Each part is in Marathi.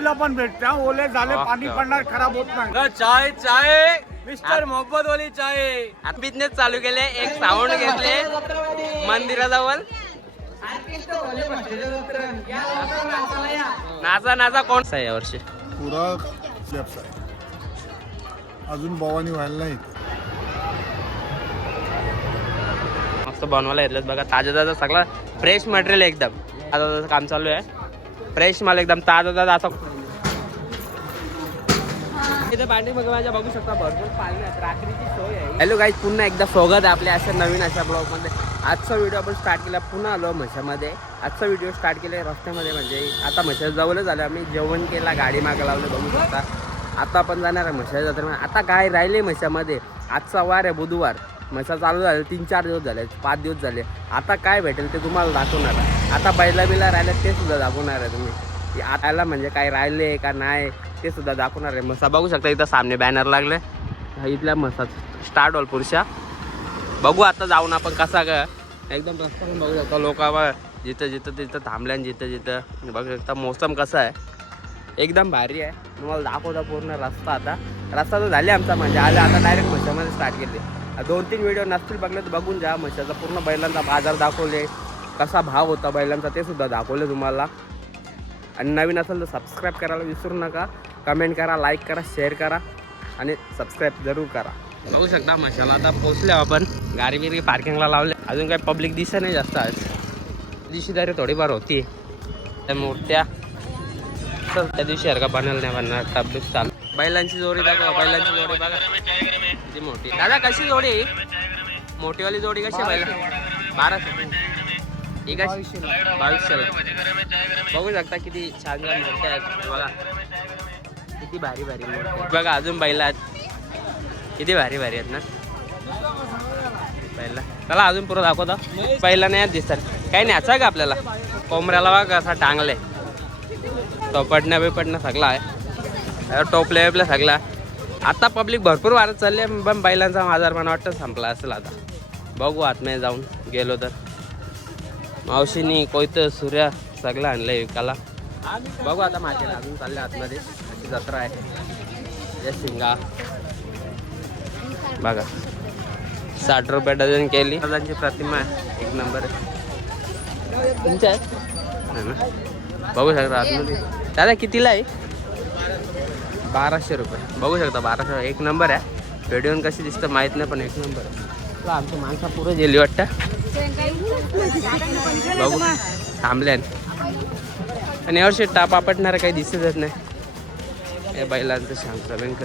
उकडायला पण भेटते हा. ओले झाले पाणी पडणार, खराब होत नाही. चाय चाय मिस्टर मोहब्बत वाली चाय. बिझनेस चालू केले, एक साऊंड घेतले मंदिराजवळ. नाचा नाचा कोण आहे यावर्षी? पुरा व्यवसाय अजून भवानी व्हायला नाही. मस्त बनवायला घेतलं बघा, ताजा ताजा सगळं फ्रेश मटेरियल एकदम. आता काम चालू आहे, फ्रेश माल एकदम ताजा ताजा असं. इथे पाठी बघा माझ्या बघू शकता भरपूर पाणी आहे, रात्रीची सोय आहे. हॅलो गाईज, पुन्हा एकदा स्वागत आहे आपल्या अशा नवीन अशा ब्लॉगमध्ये. आजचा व्हिडिओ आपण स्टार्ट केला, पुन्हा आलो म्हशामध्ये. आजचा व्हिडिओ स्टार्ट केला रस्त्यामध्ये, म्हणजे आता म्हशा जवळच झालं. आम्ही जेवण केला, गाडी मागं लावलं बघू शकता. आता आपण जाणार आहे म्हशा जत्रा. आता काय राहिले म्हशामध्ये, आजचा वार आहे बुधवार. म्हशा चालू झाले 3-4 दिवस झाले, 5 दिवस झाले. आता काय भेटेल ते तुम्हाला दाखवणार आहे. आता बैला बिला राहिले ते सुद्धा दाखवणार आहे तुम्ही. आताला म्हणजे काय राहिले का नाही ते सुद्धा दाखवणार आहे. म्हसा बघू शकता, इथं सामने बॅनर लागले. इथल्या म्हसा स्टार्ट होल पुरुषा. बघू आता जाऊन आपण कसा का एकदम रस्ता पण बघू शकता. लोक जिथं जिथं तिथं थांबल्या, जिथं जिथं बघू शकता. मोसम कसा आहे, एकदम भारी आहे. तुम्हाला दाखवता पूर्ण रस्ता. आता रस्ता तर झाले आमचा, म्हणजे आलं आता डायरेक्ट म्हशामध्ये स्टार्ट केले. 2-3 व्हिडिओ नसतील बघले तर बघून जा. म्हशाचा पूर्ण बैलांचा बाजार दाखवले, कसा भाव होता बैलांचा ते सुद्धा दाखवले तुम्हाला. आणि नवीन असेल तर सबस्क्राईब करायला विसरू नका. कमेंट करा, लाईक करा, शेअर करा आणि सबस्क्राईब जरूर करा. बघू शकता म्हशाला आता पोचले आपण. गाडी बिरी पार्किंगला लावले. अजून काही पब्लिक दिसत नाही जास्त. आज दिवशी तरी थोडीफार होती. त्या मूर्त्या तर त्या दिवशी सारखा बनल नाही बनणार. टब्बिक चालू. बैलांची जोडी दाखवा, बैलांची जोडी बघा किती मोठी. दादा कशी जोडी, मोठीवाली जोडी कशी बैला? 1200. ठीक आहे, 2200. बघू शकता किती छान छान मोठ्या आहेत बघा, किती भारी भारी मोठ्या बघा. अजून बैला आहेत, किती भारी भारी आहेत ना बैला. चला अजून पुरं दाखवता. बैला नाही दिसतात, काही न्यायचं का आपल्याला? कोंबऱ्याला बघा असा टांगले, टोपटण्या बिपटणं सगळं आहे, टोपल्या बिपल्या सगळा. आता पब्लिक भरपूर वाढत चालली आहे, पण बैलांचा बाजार मला वाटतं संपला असेल आता. बघू आतमध्ये जाऊन गेलो तर. मावशीनी कोयतं सूर्या सगळं आणलं विकायला. बघू आता माझ्या अजून चालले आतमध्ये. अशी जत्रा आहे. या शिंगा बघा 60 रुपये डझन केली. दादांची प्रतिमा आहे, एक नंबर आहे. तुमच्या आहे ना, बघू शकता आतमध्ये. दादा कितीला आहे? 1200 रुपये. बघू शकता 1200, एक नंबर आहे. व्हिडिओन कशी दिसतं माहीत नाही, पण एक नंबर आहे. आमची माणसा पुरं गेली वाटतं. बघू थांबल्या. आणि यावर्षी टाप आपटणारं काही दिसतच नाही. हे बैलांचं शांत बँक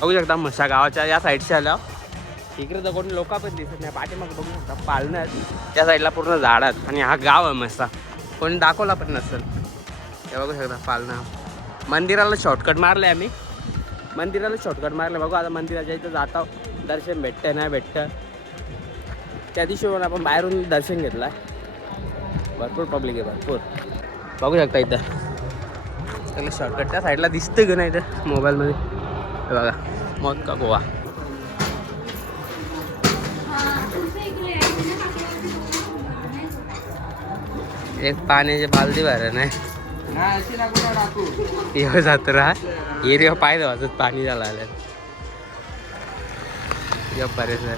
बघू शकता. म्हशा गावाच्या या साईडशी आल्यावर इकडे तर कोणी लोक पण दिसत नाही. पाठीमाग बघू शकता पाळणं आहेत, त्या साईडला पूर्ण झाडात. आणि हा गाव आहे म्हसा, कोणी दाखवला पण नसेल. हे बघू शकता पाळणं. मंदिराला शॉर्टकट मारले आम्ही, मंदिराला शॉर्टकट मारले. बघू आता मंदिराच्या इथं जाता, दर्शन भेटतं नाही भेटतं. त्या दिवशी पण आपण बाहेरून दर्शन घेतलं. भरपूर पब्लिक आहे, भरपूर. बघू शकता इथं त्याला शॉर्टकट त्या साईडला दिसतं की नाही इथं मोबाईलमध्ये. हे बघा मौत का गोवा. एक पाण्याची बालदी भर नाही येऊ जात राहा. एरिया पाय वाजत पाणी झालं आलं. परिसर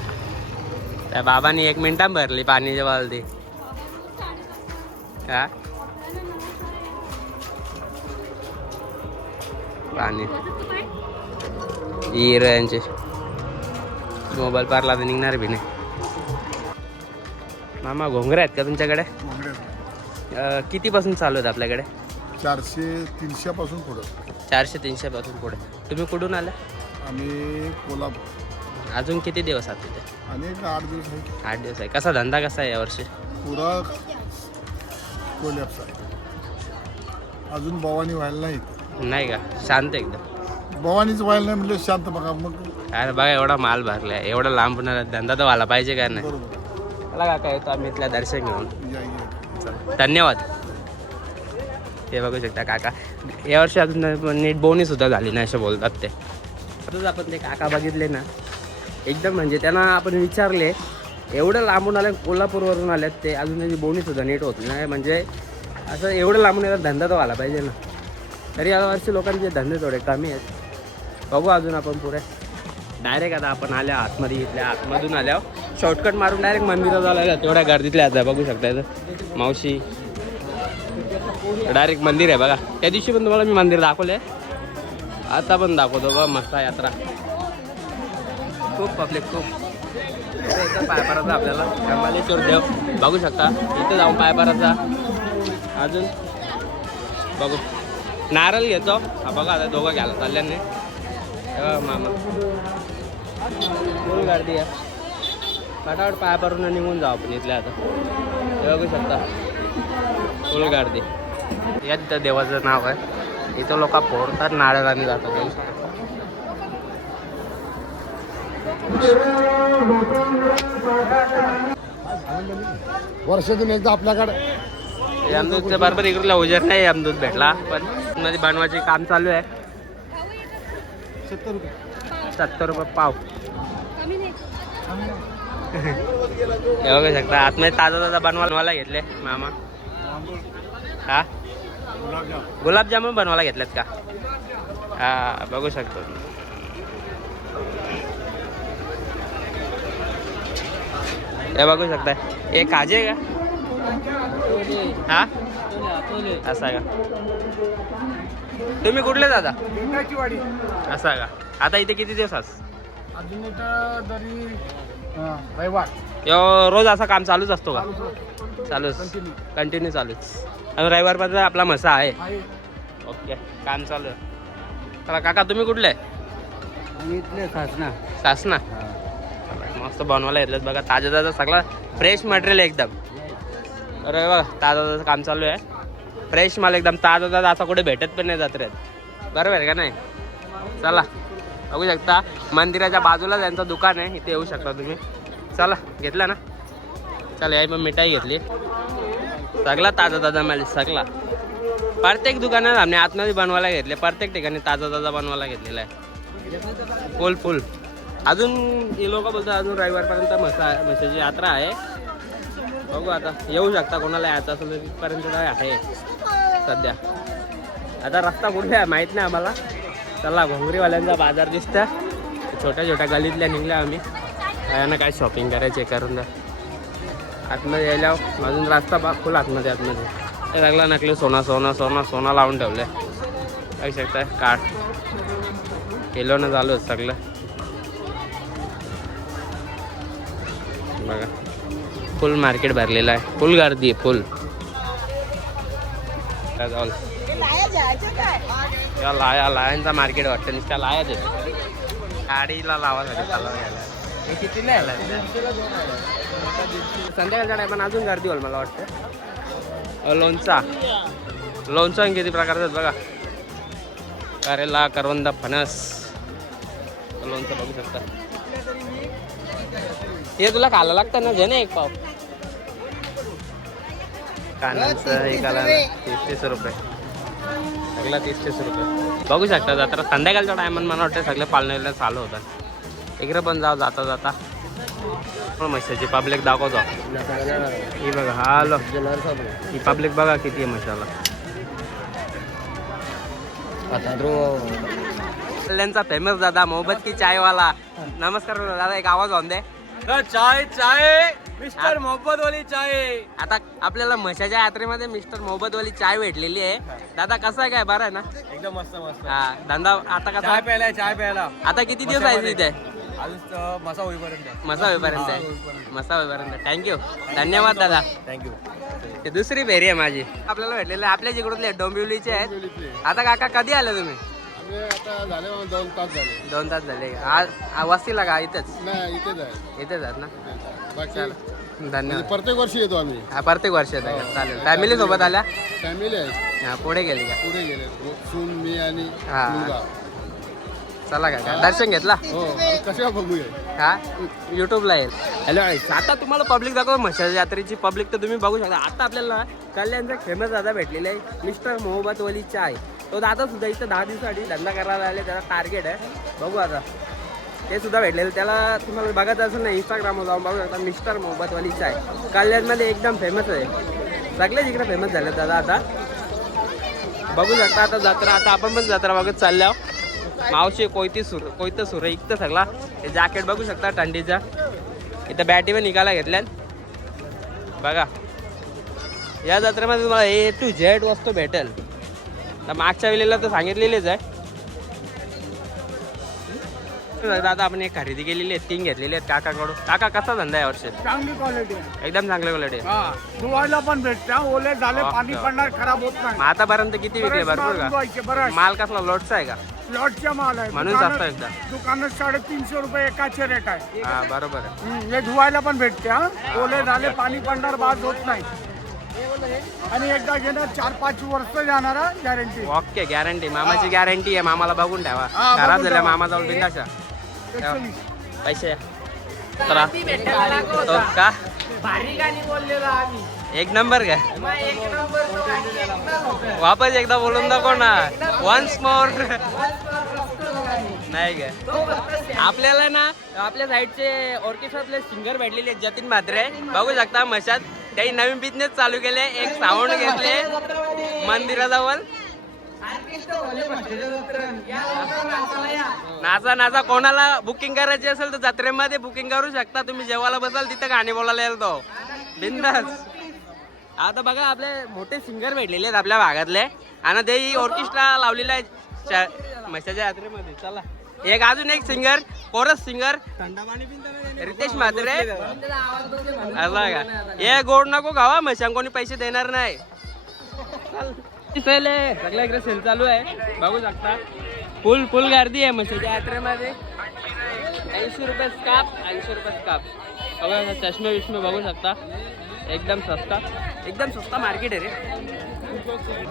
त्या बाबांनी 1 मिनिटात भरली पाण्याची बालदी. हा पाणी हिरो यांचे मोबाईल पारला तर निघणार बी नाही. मामा घोंगरे आहेत का तुमच्याकडे? कितीपासून चालू आहेत आपल्याकडे? 400-300 पासून पुढं. 400-300 पासून पुढे. तुम्ही कुठून आला? आम्ही कोल्हापूर. अजून किती दिवस आहात तिथे? आणि 8 दिवस आहे. 8 दिवस आहे. कसा धंदा कसा आहे यावर्षी? पुरा व्यवसाय अजून भवानी व्हायला नाही. नाही का? शांत एकदम. भवानीच व्हायला नाही म्हणजे शांत. बघा मग अरे बघा एवढा माल भरलाय, एवढा लांब धंदा तर व्हायला पाहिजे का नाही? बरोबर. चला काका येतो आम्ही इथल्या दर्शन घेऊन. या. धन्यवाद. हे बघू शकता काका यावर्षी अजून नीट बोनी सुद्धा झाली नाही असं बोलतात ते. आताच आपण ते काका बघितले ना, एकदम म्हणजे त्यांना आपण विचारले, एवढं लांबून आले, कोल्हापूरवरून आलेत ते, अजून त्याची बोनी सुद्धा नीट होत नाही. म्हणजे असं एवढं लांबून याला धंदा तर व्हायला पाहिजे ना. तरी या वर्षी लोकांचे धंदे थोडे कमी आहेत. बघू अजून आपण पुढे. डायरेक्ट आता आपण आल्या आतमध्ये इथल्या आतमधून आल्यावर शॉर्टकट मारून डायरेक्ट मंदिरात आल्या. तेवढ्या गर्दीतल्या आता बघू शकता इथं मावशी. डायरेक्ट मंदिर आहे बघा. त्या दिवशी पण तुम्हाला मी मंदिर दाखवले, आता पण दाखवतो बघा. मस्त यात्रा, खूप पब्लिक खूप. इथं पाय पडायचा आपल्याला. कमालेश्वर देव बघू शकता. इथं जाऊन पाय पडायचा. अजून बघू नारळ घेतो. हा बघा आता दोघं घ्यायला चालल्याने मामा. फुल गर्दी आहे. फटाफट पाय पडून निघून जाऊ आपण इथल्या. आता हे बघू शकता फुल गर्दी. यात देवाचं नाव आहे. इथं लोक फोडतात नारळाने जातात. बघू शकता. वर्षातून एकदा आपल्याकडे यमदूतच्या बरोबर इकडला उजेड नाही. यमदूत भेटला पण मध्ये बनवायचे काम चालू आहे. 70 रुपये पाव. हे बघू शकता आतमध्ये ताजा बनवायला घेतले मामा. हा गुलाबजामुन बनवायला घेतलेत का? हा बघू शकतो. हे बघू शकता. हे काजे का? हा असा का? तुम्ही कुठले दादा? असा का? आता इथे किती दिवस अजून तरी रविवार रोज असा काम चालूच असतो का? चालूच कंटिन्यू चालूच. आणि रविवारपर्यंत आपला मसा आहे. ओके काम चालू आहे. चला काका तुम्ही कुठले? सासना. मस्त बनवायला घेतलेत बघा. ताजा सगळा फ्रेश मटेरियल एकदम. अरे बघा ताजा काम चालू आहे. फ्रेश माल एकदम ताजा असा कुठे भेटत पण नाही जात रे. बरोबर आहे का नाही? चला बघू शकता मंदिराच्या बाजूला त्यांचं दुकान आहे. इथे येऊ शकता तुम्ही. चला घेतला ना. चला याही पण मिठाई घेतली. सगळा ताजा माल सगळा. प्रत्येक दुकानात आम्ही आतमध्ये बनवायला घेतले. प्रत्येक ठिकाणी ताजा बनवायला घेतलेला आहे. फुल अजून हे लोक बोलतात अजून रविवारपर्यंत म्हशीची यात्रा आहे. बघू आता येऊ शकता कोणाला यायचं असेल तर तिथपर्यंत आहे सध्या. आता रस्ता कुठे आहे माहीत नाही आम्हाला. चला घोंगरीवाल्यांचा बाजार दिसतं. छोट्या गलीतल्या निघल्या आम्ही. यांना काय शॉपिंग करायचे करून द्या. आतमध्ये यायला अजून रस्ता फुल आतमध्ये हे लागला नकली सोना लावून ठेवलं आहे. बघू शकता काठ किलोनं चालू आहे सगळं बघा. फुल मार्केट भरलेलं आहे. फुल गर्दी आहे फुल. लायांचा मार्केट वाटतं. नुसत्या लायाच आहे. गाडीला लावासाठी चालवा घ्यायला. हे कितीला यायला संध्याकाळच्या टायमाला अजून गर्दी होईल मला वाटतं. लोणचा किती प्रकारचं आहेत बघा. करेला करवंदा फणस लोणचं बघू शकता. हे तुला खायला लागतं ना. घे ना एक पाव. कानांचं एकाला 30 रुपये. सगळं 30 रुपये बघू शकता. जात्रा संध्याकाळच्या टायमात मला वाटतं सगळे पालण्याला चालू होतात. इकडे पण जाता म्हशीची पब्लिक दाखवतो. ही बघा हालो ही पब्लिक बघा किती आहे म्हशाला. कल्याणचा फेमस दादा मोहब्बत की चायवाला. नमस्कार दादा. एक आवाज होऊन दे. चाय मिस्टर मोहब्बत वाली चाय. आता आपल्याला म्हशाच्या यात्रेमध्ये मिस्टर मोहब्बत वाली चाय भेटलेली आहे. दादा कसं आहे काय? बरं आहे ना? एकदम मस्त मस्त. हा धंदा आता कसा? चाय प्यायला आता किती दिवस आहे इथे? अजून मसा होईपर्यंत. मसा होईपर्यंत. थँक्यू धन्यवाद दादा. थँक्यू. ते दुसरी फेरी आहे माझी. आपल्याला भेटलेले आपल्या जिकडून डोंबिवलीचे आहेत. आता काका कधी आले तुम्ही? आता झाले 2 तास झाले. 2 तास झाले. आज वस्तीला का? इथेच नाही इथेच आहे. इथेच आहेत ना. बाकी धन्यवाद. प्रत्येक वर्षी येतो आम्ही. हा प्रत्येक वर्ष येत आहे. चालेल. फॅमिली सोबत आल्या? फॅमिली आहे. हा पुढे गेली का? पुढे गेले सून मी आणि हा. मुलगा. चला का दर्शन घेतला? हो कशा बघूया. हा युट्यूबला येईल. हॅलो आता तुम्हाला पब्लिक दाखव म्हशाच्या यात्रेची पब्लिक तर तुम्ही बघू शकता. आता आपल्याला कल्याणचा फेमस दादा भेटलेला आहे मिस्टर मोहब्बत वाली चाय. तो दादा सुद्धा इथं 10 दिवसासाठी धंदा करायला आले. त्याला टार्गेट आहे. बघू आता ते सुद्धा भेटलेलं. त्याला तुम्हाला बघायचं असेल ना इंस्टाग्रामवर जाऊन बघू शकता. मिस्टर मोहब्बत वाली चाय कल्याणमध्ये एकदम फेमस आहे. सगळेच इकडे फेमस झाले दादा. आता बघू शकता आता जत्रा. आता आपण पण जत्रा बघत चाललो. मावशी कोयतं सुर इकतं सगळा. हे जॅकेट बघू शकता थंडीचा. इथं बॅटी पण निघायला घेतल्यात बघा. या जत्रेमध्ये तुम्हाला A to Z वस्तू भेटेल. तर मागच्या वेळेला तर सांगितलेलेच आहे. दादा आपण एक खरेदी केलेली आहे, 3 घेतलेली आहेत काकाकडून. काका कसा धंदा आहे यावर्षी? चांगली क्वालिटी एकदम चांगली क्वालिटी. धुवायला पण भेटते. ओले झाले पाणी पडणार, खराब होत नाही. आतापर्यंत किती विकले? भरपूर का? बरं माल कसला लोटचा आहे का? लॉटचा माल आहे. म्हणून जास्त एकदा दुकानात 350 रुपये एकाचे रेट आहे. हा बरोबर आहे. हे धुवायला पण भेटते. ओले झाले पाणी पडणार, बाद होत नाही. आणि एकदा घेणार 4-5 वर्ष जाणार गॅरंटी. Okay guarantee. मामाची गॅरंटी आहे. मामाला बघून ठेवा. हा, खराब बघून झाल्या ठेवा. मामा जाऊन बिंदाशा 120. पैसे तर तो का एक नंबर काय? वापस एकदा बोलून दाखव ना. वन्स मोर नाही काय? आपल्याला ना आपल्या साईडचे ऑर्केस्ट्रातले सिंगर भेटलेले आहेत जतीन म्हात्रे. बघू शकता मशात काही नवीन बिझनेस चालू केले. एक साऊंड घेतले मंदिराजवळ. नाचा कोणाला बुकिंग करायची असेल तर जत्रेमध्ये बुकिंग करू शकता तुम्ही. जेवायला बसाल तिथं गाणी बोलायला येईल तो बिंदास. आता बघा आपले मोठे सिंगर भेटलेले आहेत आपल्या भागातले. आणि ते ऑर्केस्ट्रा लावलेला आहे म्हशाच्या यात्रेमध्ये. चला एक अजून एक singer, chorus singer Ritesh Mhatre. असं का? हे गोड नको खावा, म्हशांग कोणी पैसे देणार नाही. सेल आहे सगळ्या इकडे. सेल चालू आहे बघू शकता. फुल गर्दी आहे म्हशीच्या यात्रेमध्ये. 80 रुपये स्काप, 80 रुपये स्काप. बघा चष्मे विष्मे बघू शकता. एकदम सस्ता मार्केट आहे रे.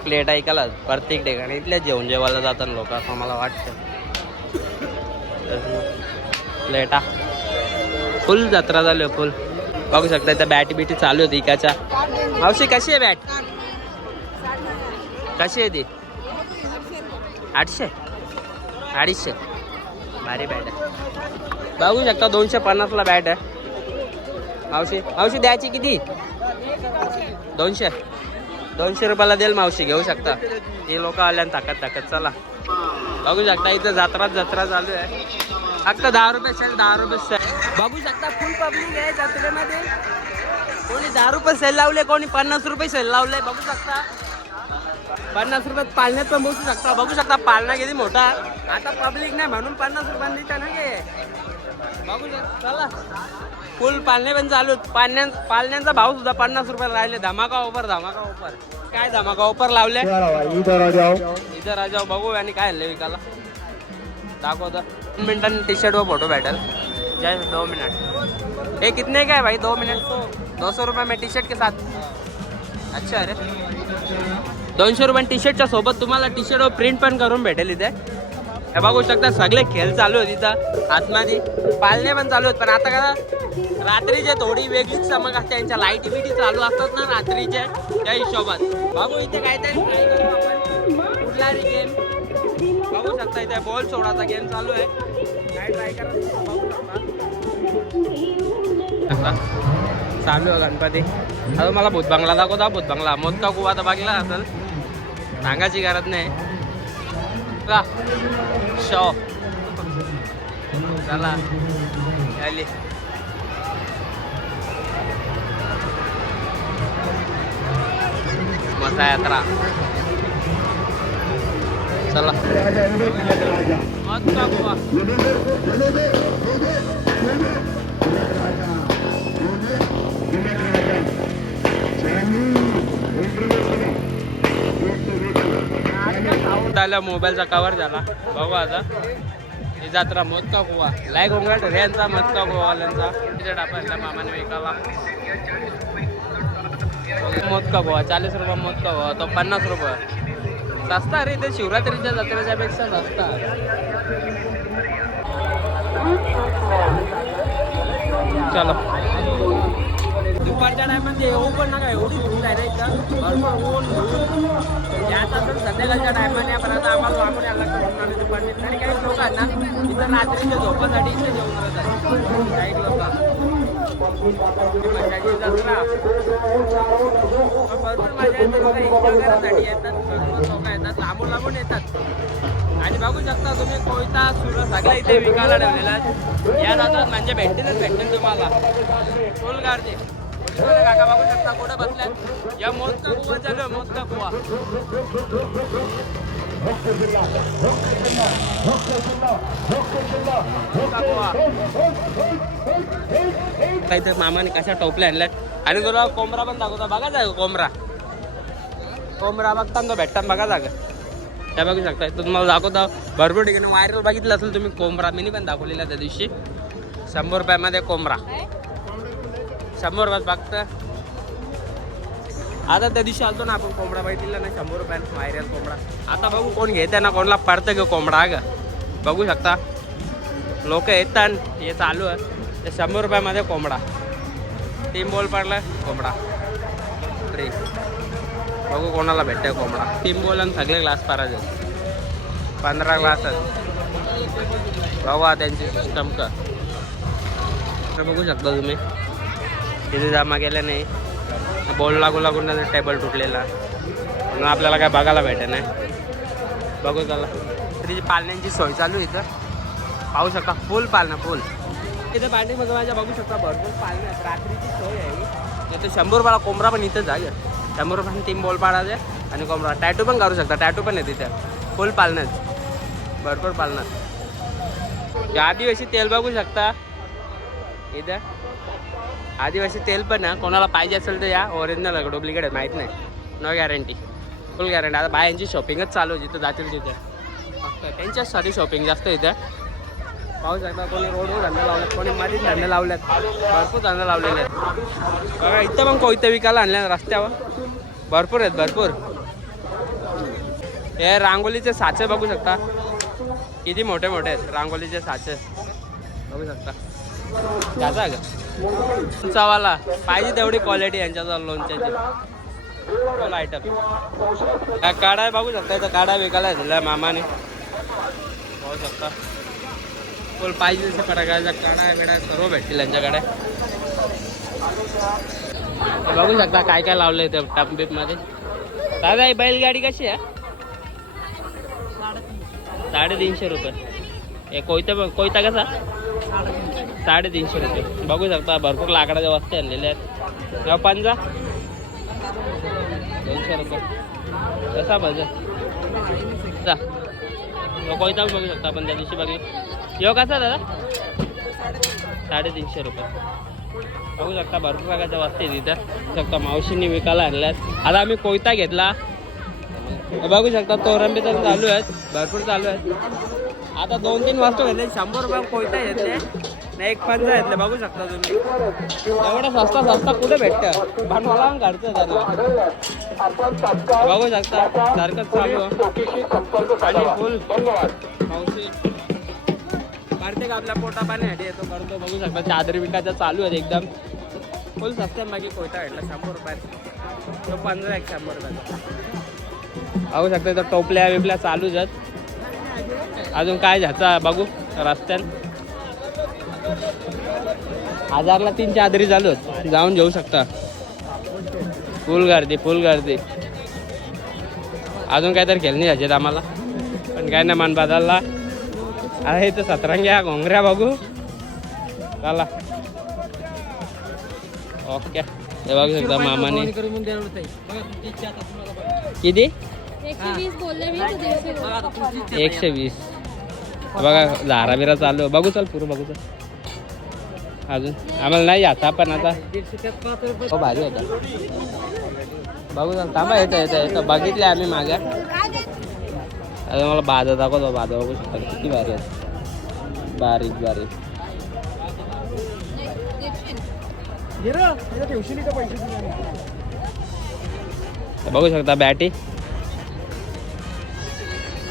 प्लेट ऐकायला प्रत्येक ठिकाणी इथल्या जेवायला जातात लोक असं मला वाटतं. प्लेटा फुल जत्रा झाली फुल. बघू शकता इथं बॅटी बिटी चालू होती इकाच्या. मावशी कशी आहे बॅट? कशी आहे ती? 800 250. भारी बॅट आहे. बघू शकता 250ला बॅट आहे. मावशी द्यायची किती? 200 रुपयाला देईल मावशी. घेऊ शकता. हे लोक आल्यान ताकद. चला बघू शकता इथं जत्रा चालू आहे. फक्त 10 रुपये सेल, 10 रुपये सेल. बघू शकता फुल पब्लिक आहे जत्रेमध्ये. कोणी 10 रुपये सेल लावले, कोणी 50 रुपये सेल लावले. बघू शकता 50 रुपयात पालण्यात पण बसू शकता. बघू शकता पालना किती मोठा. आता पब्लिक नाही म्हणून 50 रुपयांनी देता ना गे. बघू शकता. चला फुल पालणे पण चालू. पालण्यांचा भाव सुद्धा 50 रुपयाला राहिले. धमाका ऑफर. काय धमाका ऑफर लावले इथं राजा. बघू आणि काय आणले विकायला दाखवतो. 2 मिनिटांनी टी शर्ट व फोटो भेटेल. जय 2 मिनट. ये कितने का है भाई? 2 मिनट 200 रुपये में टी शर्ट के साथ. अच्छा अरे 200 रुपये टी शर्टच्या सोबत तुम्हाला टी शर्ट व प्रिंट पण करून भेटेल इथे. हे बघू शकता सगळे खेळ चालू आहेत इथं आतमध्ये. पालणे पण चालू आहेत. पण आता का रात्रीचे थोडी वेगळीच चमक असते. त्यांच्या लाईटी बिटी चालू असतात ना रात्रीचे त्या हिशोबात. बघू इथे काहीतरी ट्राय करू आपण. कुठला गेम बघू शकता. इथे बॉल सोडाचा गेम चालू आहे. काय ट्राय करा बघू शकता. चालू आहे गणपती. आता मला भूत बंगला दाखवता. भूत बंगला मोदका कुवा तर बघला असेल, सांगायची गरज नाही का. शो चला आली. मसा यात्रा चला. मोदका कुवा झाला. मोबाईलचा कव्हर झाला. बघू आता ही जत्रा मोदका कुवा. लाईक होंगट यांचा मोदका कुवावाल्यांचा तिथे डापायला मामाने विकायला. मोदका कुवा 40 रुपये. मोदका कुवा तो 50 रुपये. सस्ता रे इथे. शिवरात्रीच्या जत्रेच्या पेक्षा सस्ता. चलो दुपारच्या टायमध्ये येऊ पण नका. एवढी धूळ आहे ना इथं. भरपूर ऊन यात असेल संध्याकाळच्या टायमाने. पण आता आम्हाला वापरून यायला लागतं दुपारची. तरी काही लोक आहेत ना इथं रात्रीच्या झोपासाठी इथे जेवण करत आहेत काही लोक. मशाची जत्रा भरपूर मजा येते. लोक एन्जॉय करण्यासाठी येतात, भरपूर लोक येतात, लांबून लांबून येतात. आणि बघू शकता तुम्ही कोयता सुरू सगळं इथे विकायला ठेवलेला आहे. या नादात म्हणजे भेटतील तुम्हाला फुल गारते. काका बघू शकता कुठे बसल्यात. या मोजका कुवा चालू आहे, मोजका कुवा. काहीतरी मामाने कशा टोपल्या आणल्यात. आणि तुला कोंबरा पण दाखवता, बघा जाग कोंबरा. कोंबरा बघता भेटता बघा जागा त्या बघू शकता. तुम्हाला दाखवता भरपूर ठिकाणी व्हायरल बघितलं असेल तुम्ही कोंबरा. मी पण दाखवलेला त्या दिवशी. 100 रुपयामध्ये कोंबरा, 100 रुपयात फक्त. आता त्या दिवशी आलतो ना आपण कोंबडा बघितला ना 100 रुपयाने व्हायरल कोंबडा. आता बघू कोण घेते ना, कोणाला पडतं ग कोंबडा. ग बघू शकता लोक येतात. हे चालू आहे ते 100 रुपयामध्ये कोंबडा. 3 बॉल पडला कोंबडा फ्री. बघू कोणाला भेटतं कोंबडा. 3 बॉल आणि सगळे ग्लास पारायचे. 15 ग्लास बघा त्यांची सिस्टम का. बघू शकता तुम्ही तिथे जमा केल्या नाही. बॉल लागून त्याचा टेबल तुटलेला म्हणून आपल्याला काय बघायला भेटत नाही. बघू चला. तिची पालण्यांची सोय चालू इथं पाहू शकता. फुल पालणं फुल. इथं पांडीमध्ये माझ्या बघू शकता भरपूर पालण्या. रात्रीची सोय आहे इथं. 100 रुपयाला कोंबडा पण इथंच आहे. 100 रुपयाने 3 बॉल पाडायचे आणि कोंबडा. टॅटू पण करू शकता. टॅटू पण आहे तिथं. फुल पालणंच भरपूर पालणं. आदिवासी तेल बघू शकता इथं. आदिवासी तेल पण ना कोणाला पाहिजे असेल तर या. ओरिजिनल डुप्लिकेट आहे माहीत नाही. No guarantee, full guarantee. आता बायांची शॉपिंगच चालू आहे जिथं जातील तिथे. फक्त त्यांच्याचसाठी शॉपिंग जास्त इथं पाहू शकता. कोणी रोडवर धंदे लावल्यात, कोणी मधीच धंदे लावल्यात. भरपूर धंदे लावलेले आहेत. बघा इथं पण कोयतं विकायला आणल्या रस्त्यावर. भरपूर आहेत भरपूर. हे रांगोलीचे साचे बघू शकता किती मोठे मोठे आहेत. रांगोलीचे साचे बघू शकता. त्याचा लोणचावाला पाहिजे तेवढी क्वालिटी यांच्याजवळ लोणच्याची. फुल आयटम. काढा बघू शकता. इथं काढा विकायला दिला मामाने बघू शकता. फुल पाहिजे तसे फटाक्याचा काढा बिडा सर्व भेटतील यांच्याकडे. बघू शकता काय काय लावलं इथे टपबीप मध्ये. दादा ही बैलगाडी कशी आहे? 350 रुपये. हे कोयता कसा? 350 रुपये. बघू शकता भरपूर लाकडाच्या वस्तू आणलेल्या आहेत. पंजा 200 रुपये. कसा पाहिजे कोयता बघू शकता आपण त्या दिवशी बघली. यो कसा दादा? 350 रुपये. बघू शकता भरपूर प्रकारच्या वस्तू आहेत तिथं. शकता मावशींनी विकायला आणल्यात. आता आम्ही कोयता घेतला. बघू शकता तोरंबी तर चालू आहेत. भरपूर चालू आहेत. आता 2-3 वस्तू घेतले. 100 रुपये कोयता घेतले नाही. 1 पंजा घेतले. बघू शकता तुम्ही. एवढं स्वस्त कुठे भेटतं. भांडवाला घरचं झालं. बघू शकता सारखंच चालू आणि फुल मावशी प्रत्येक आपल्या पोटा पाण्यासाठी येतो करतो. बघू शकता चादरी विकायचा चालू आहे एकदम फुल स्वस्त. मागे कोयता भेटला 100 रुपयात. तो 15 एक 100 रुपयाचा. बघू शकता इथं टोपल्या बिपल्या चालूच आहेत. अजून काय घ्यायचा बघू रस्त्यात. 1000ला 3 चादरी चालू आहेत. जाऊन घेऊ शकता. फुल गर्दी फुल गर्दी. अजून काहीतरी खेळणी घ्यायचे आम्हाला पण काय नाही मन बदलला आहे. इथं सतरंग्या घोंगऱ्या बघू चला. ओके हे बघू शकता मामाने किती 120 बघा. झारा बिरा चालू बघू चल पुरं बघू चल. अजून आम्हाला नाही आता पण आता हो भारी होता. बघू चल थांबा. येतं बघितले आम्ही मागे. आता मला बाजा दाखवतो. बाजा बघू शकता किती भारी आहे. बारीक बारीक बघू शकता. बॅटी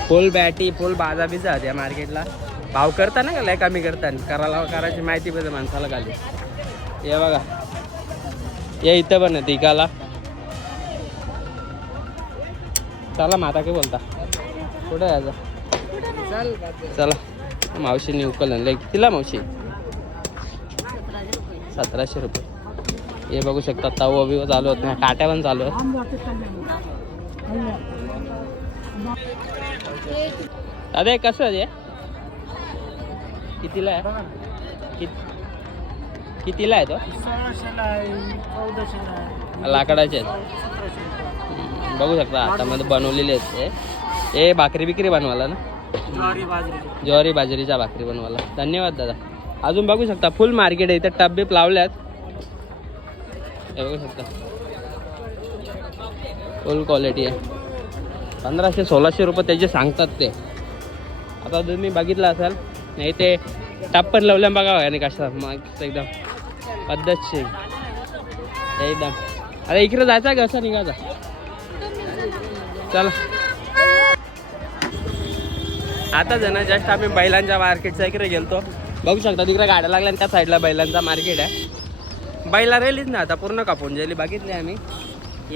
फुल बॅटी फुल बाजा बिजा या मार्केटला. भाव करता ना का लय कमी करता. करायची माहिती पाहिजे माणसाला खाली. हे बघा हे इथं पण आहे तिकाला. चला माता काय बोलता कुठं यायचं. चला मावशीने उकल आणलं. कितीला मावशी? 1700 रुपये. हे बघू शकता तवा बिव चालू होत नाही, काट्या पण चालू आहेत. दादा हे कसं आहे? कितीला आहे? कितीला आहे तो? लाकडाचे आहेत. बघू शकता हातामध्ये बनवलेले आहेत ते. हे भाकरी बिकरी बनवायला ना, ज्वारी बाजरीच्या भाकरी बनवायला. धन्यवाद दादा. अजून बघू शकता फुल मार्केट आहे इथे. टब बीप लावल्यात. हे बघू शकता फुल क्वालिटी आहे. 1500-1600 रुपये त्याचे सांगतात ते. आता तुम्ही बघितलं असाल नाही ते टप पण लावल्या बघा आणि कशा मग एकदम पद्धतशीर एकदम. अरे इकडे जायचं आहे कसं निघायचा चला. आता जण जस्ट आम्ही बैलांच्या मार्केटच्या इकडे गेलतो. बघू शकता तिकडे गाड्या लागल्या आणि त्या साईडला बैलांचा मार्केट आहे. बैला राहिलीच ना आता पूर्ण कापून गेली. बघितली आम्ही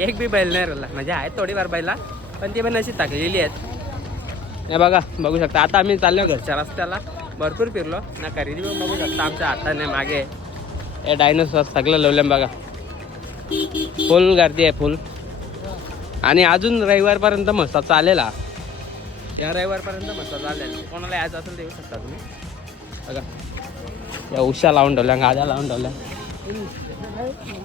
एक बी बैल नाही राहिला. म्हणजे आहेत थोडीफार बैला पण ती पण अशी टाकलेली आहेत. नाही बघा बघू शकता. आता आम्ही चाललो घरच्या रस्त्याला. भरपूर फिरलो ना खरेदी पण बघू शकता आमच्या हाताने मागे हे डायनोसॉर सगळं लावलं बघा. फुल गर्दी आहे फुल. आणि अजून रविवारपर्यंत मस्त चालेल. या रविवारपर्यंत मस्त चालेल. कोणाला यायचं असेल ते येऊ शकता तुम्ही. बघा या उशा लावून ठेवल्या, गाद्या लावून ठेवल्या.